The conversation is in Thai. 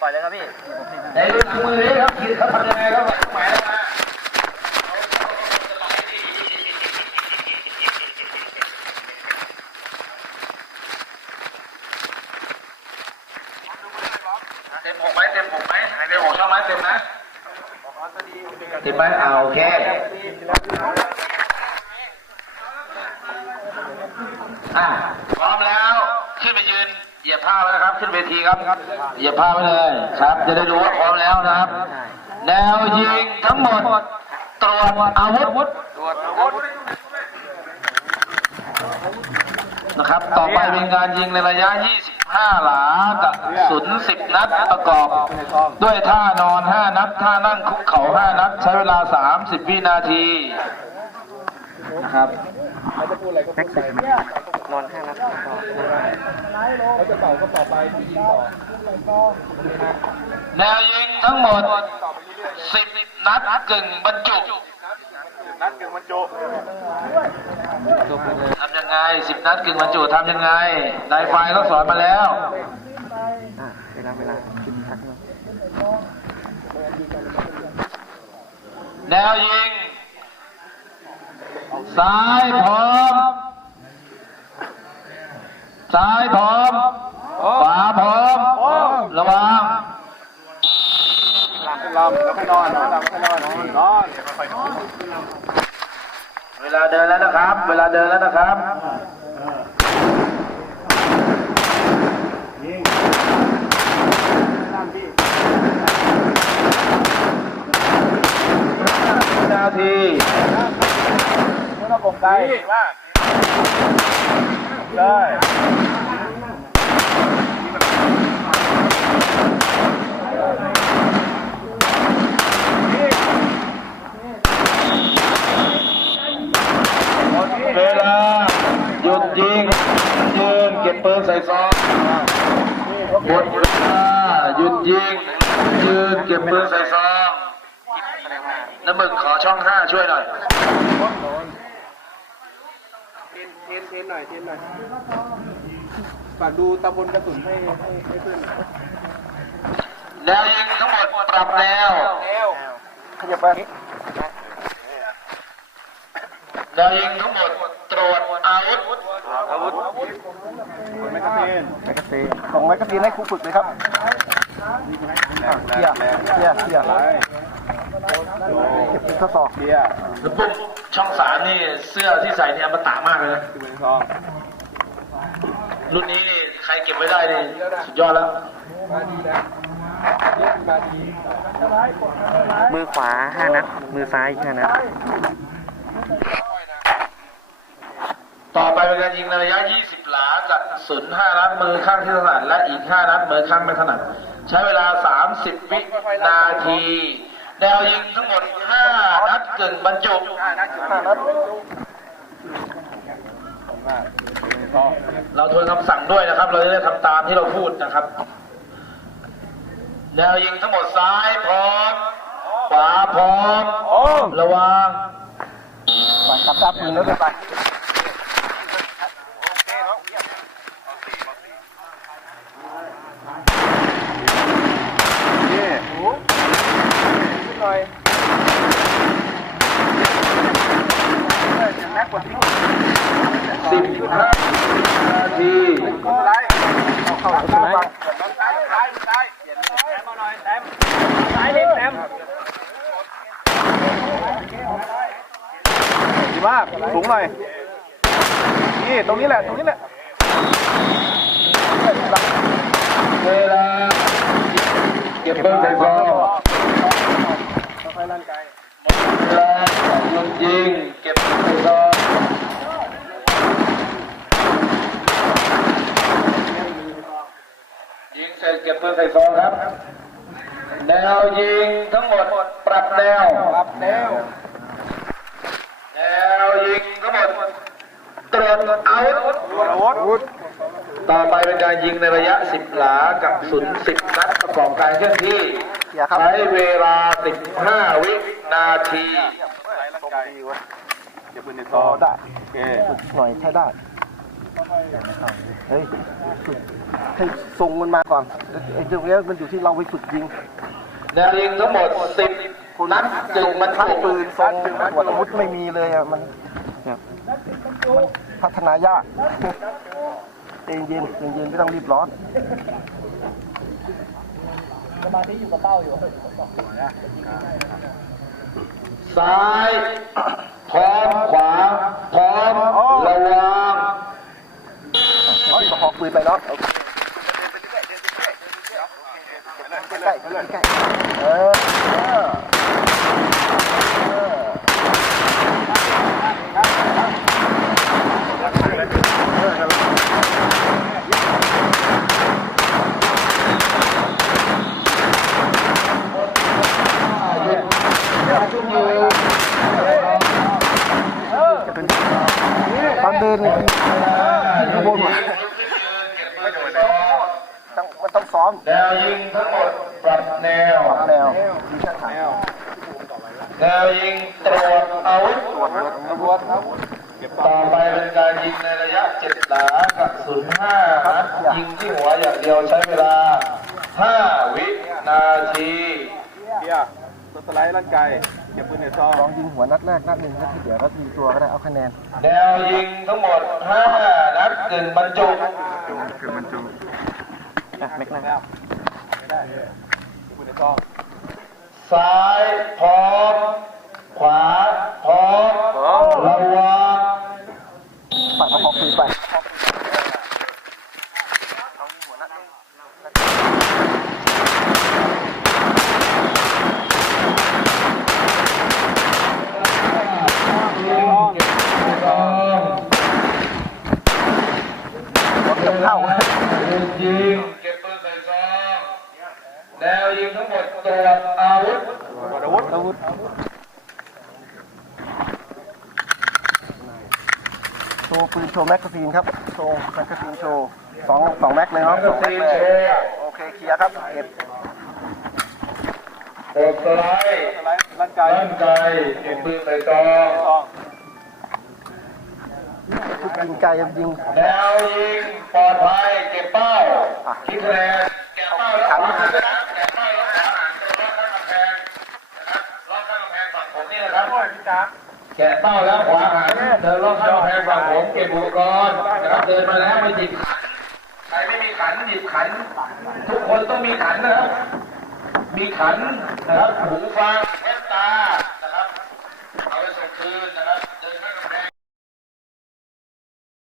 ปล่อยเลยครับพี่ในรุ่นมือนี้ครับคิดเขาทำยังไงครับหมายมาเต็มหกไหมเต็มหกไหมเต็มหกช่องไหมเต็มนะเต็มไหมอ่าโอเคอะพร้อมแล้วขึ้นไปยืน เหยียบผ้าไว้นะครับ ขึ้นเวทีครับเหยียบผ้าไว้เลยครับ จะได้รู้ว่าพร้อมแล้วนะครับ แนวยิงทั้งหมด ตรวจอาวุธนะครับ ต่อไปเป็นการยิงในระยะ 25 หลากับสุน10 นัดประกอบ ด้วยท่านอน 5 นัด ท่านั่งคุกเข่า 5 นัด ใช้เวลา 30 วินาที นะครับแม็กซ์นอนข้างนัดก็แนวยิงทั้งหมด10นัดกึ่งบรรจุตัวปืนเลยทำยังไง10นัดกึ่งบรรจุทำยังไงนายไฟล์ก็สอนมาแล้วอ่าเวลาเวลาคิดทักเนอะแนวยิง ซ้ายพร้อม ซ้ายพร้อม ขวาพร้อม ระวังลำแล้วค่อยนอนนอนแล้วค่อยนอนนอน เวลาเดินแล้วนะครับ เวลาเดินแล้วนะครับ นาที ไม่ ต้องกลมากเลยเวลา หยุดยิงยืนเก็บปืนใส่ซองหมดเวลาหยุดยิงยืนเก็บปืนใส่ซองน้ำมึกขอช่องห้าช่วยหน่อย เทนเทนเทนหน่อยเทนหน่อยฝากดูตะบนกระสุนให้ให้ให้เพื่อนหน่อยแนวยิงทั้งหมดปรับแนวเร็วขยับไปแนวยิงทั้งหมดตรวจอาวุธอาวุธแมกกาซีนแม็กซ์ส่งแมกกาซีนให้ครูฝึกเลยครับเคลียร์เคลียร์เคลียร์เก็บทดสอบเคลียร์แล้วปุ๊บ ช่องสามนี่เสื้อที่ใส่เนี่ยอมตะมากเลยนะคือเป็นซองรุ่นนี้นี่ใครเก็บไว้ได้นี่สุดยอดแล้วมาดีแล้วเรียกมาดีมือขวาห้านัด มือซ้ายอีกห้านัด ต่อไปเป็นการยิงในระยะ 20 หลากับสุน5นัดมือข้างที่ถนัดและอีก 5 นัดมือข้างไม่ถนัด ใช้เวลา 30 วินาที แนวยิงทั้งหมด 5 นัดกึ่งบรรจุนัดจุดห้านัดมากซองเราทวนคำสั่งด้วยนะครับ เราจะได้ทำตามที่เราพูดนะครับ แนวยิงทั้งหมดซ้ายพร้อม ขวาพร้อมโอ้ระวัง ไปกลับจับปืนแล้วไปนี่หน่อยแม็กกว่าที่ 15 นาที ไรเอาเข้าใช่ไหมซ้ายซ้ายซ้ายเปลี่ยนแต้มเอา หน่อยแต้มซ้ายนิดแต้มดีมากสูงหน่อย นี่ ตรงนี้แหละ ตรงนี้แหละ เวลา เก็บเบิ้งใส่ซองค่อยๆลั่นไกลเวลายิงยิง เก็บใส่ซองยิง เสร็จเก็บปืนใส่ซองครับแนวยิงทั้งหมดปรับแนวปรับแนวแนวยิงทั้งหมดตรวจอาวุธอาวุธต่อไปเป็นการยิงในระยะ 10 หลากับสุน10นัดประกอบการเคลื่อนที่ใช้เวลา 15 วินาทีตรงดีวะเก็บปืนในซองได้โอเคหน่อยใช้ได้ เฮ้ยให้ส่งมันมาก่อนไอ้ตรงเนี้ยมันอยู่ที่เราไปฝึกยิงแนวยิงทั้งหมด10นัดจึงมันถ้าจุปืนทรงตรวจอาวุธไม่มีเลยอะมันมันพัฒนายากใจเย็นใจเย็นไม่ต้องรีบร้อนซ้ายพร้อมขวาพร้อมระวังเอาประคองปืนไปเนาะโอเคใกล้ๆใกล้ๆเออเออเออ ตอนเดินนี่ขบวนมาต้องมันต้อง ซ้อม แนวยิงทั้งหมดปรับแนว แนวมีช่างถามแนวยิงตรวจอาวุธตรวจตรวจต่อไปเป็นการยิงในระยะเจ็ดหลากับศูนย์ห้านัดยิงที่หัวอย่างเดียวใช้เวลาห้าวินาทีเบียร์ตัวสไลด์ร่างกายเก็บปืนในซองลองยิงหัวนัดแรกนัดหนึ่งนัดที่เดี๋ยวนัดมีตัวก็ได้เอาคะแนนแนวยิงทั้งหมดห้านัดกึ่งบรรจุ อะแม็กนัมปืนในซองซ้ายพร้อม ขวาพร้อมระวังปัดประคองปืนไปเข้ายิงเก็บปืนใส่ซอง แนวยิงทั้งหมดตรวจอาวุธอาวุธอาวุธโชว์ปืนโชว์แมกกาซีนครับ โชว์แมกกาซีนโชว์สองสองแม็กเลยเนาะสองแม็กเลยโอเคเคลียร์ครับเก็บกดสไลด์สไลด์ร่างกายร่างกายเก็บปืนใส่ซองซองทุกยิงไกลยิงแนวยิงปลอดภัยเก็บเป้าคิดคะแนนแกะเป้าแล้วขวาหันนะครับแกะเป้าแล้ว แกะเป้าแล้วขวาหันเดินรอบข้างแพงฝั่งผมเก็บอุปกรณ์นะครับเดินมาแล้วมาหยิบขันใครไม่มีขันหยิบขัน ทุกคนต้องมีขันนะครับมีขันนะครับหูฟัง